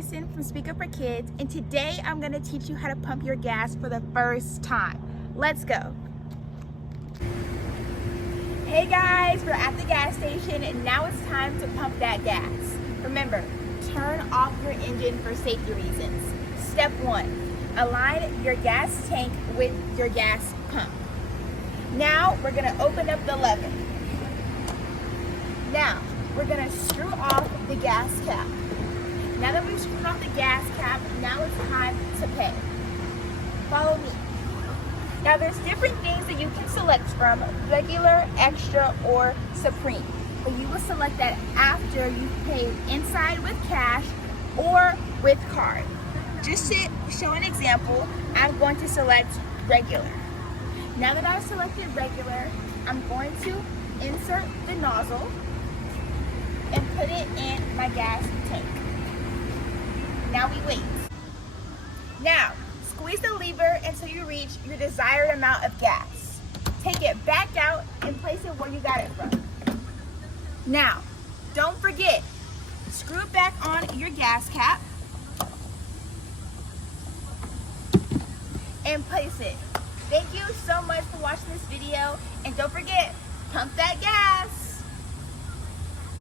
Harrison from Speak Up for Kids, and today I'm going to teach you how to pump your gas for the first time. Let's go. Hey guys, we're at the gas station and now it's time to pump that gas. Remember, turn off your engine for safety reasons. Step 1, align your gas tank with your gas pump. Now we're going to open up the lever. Now we're going to screw off the gas cap. Now that we've screwed off the gas cap, now it's time to pay. Follow me. Now there's different things that you can select from, regular, extra, or supreme. But you will select that after you've paid inside with cash or with card. Just to show an example, I'm going to select regular. Now that I've selected regular, I'm going to insert the nozzle and put it in my gas tank. Now we wait. Now, squeeze the lever until you reach your desired amount of gas. Take it back out and place it where you got it from. Now, don't forget, screw it back on your gas cap and place it. Thank you so much for watching this video, and don't forget, pump that gas.